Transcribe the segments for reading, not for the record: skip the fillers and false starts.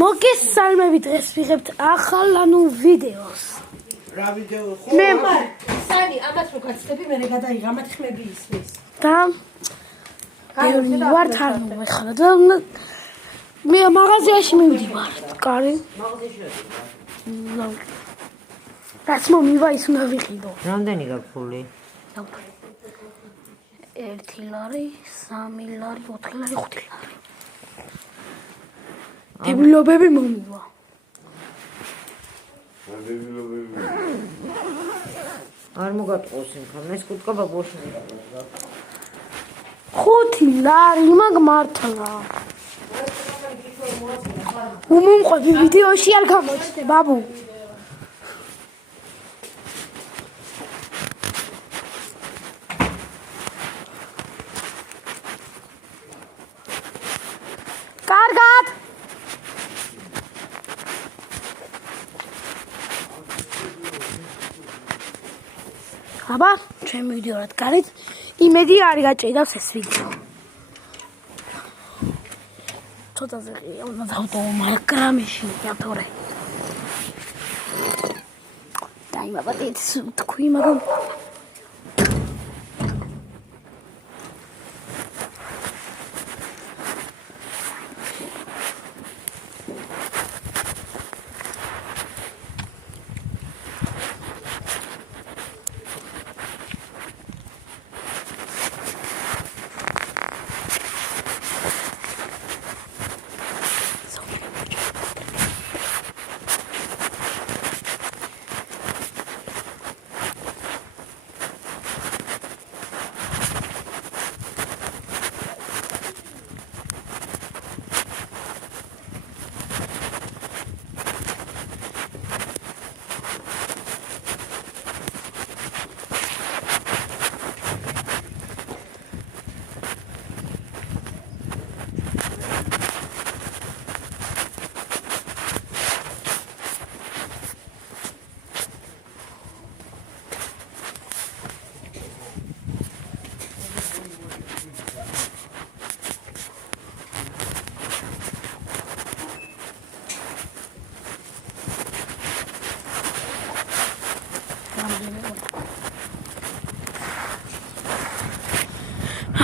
მოგესალმებით, დღეს ვიღებთ ახალ ვიდეოს. რა ვიდეო ხო? მე სანი ამათ რო გაცდები მე გადაიღე ამათ ხმები ისმის. და ვარ თან ხარ და მე მაღაზიაში მივდივარ. კარი. მაღაზიაში. რაც მომივა ის უნდა ვიყიდო. რამდენი გაქვს ფული? 1 ლარი, 3 ლარი, 4 ლარი, 5 ლარი. დებილობები მომივა. არ მოგატყოს იქა, მე სკუტკა ბაბოში. 5 ლარი მაგ მართლა. უმომყვები ვიდეოში არ გამოჩნდა ბაბუ. კარგად. აბა, ჩემი ვიდეო რა თქარით, იმედი არ გაჭედავს ეს ვიდეო. ცოტაზე ყია უნდა დავტოვო, მაგრამ ეშინია თორე. დაიმაბადეთ თქვი, მაგრამ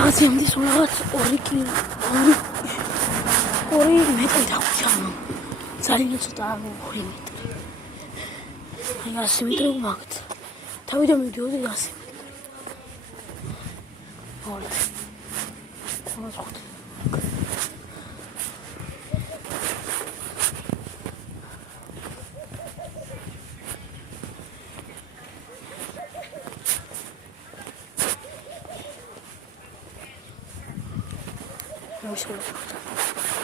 მაღაზიამდე სულაც 2 მეტრი დაგვჭამო. ძალიან ცოტა 2 მეტრი. აი 100 მეტრი ვაგთ. თავიდან მივდიოდი 100 მეტრი. ორი. ხუთი. Vamos lá.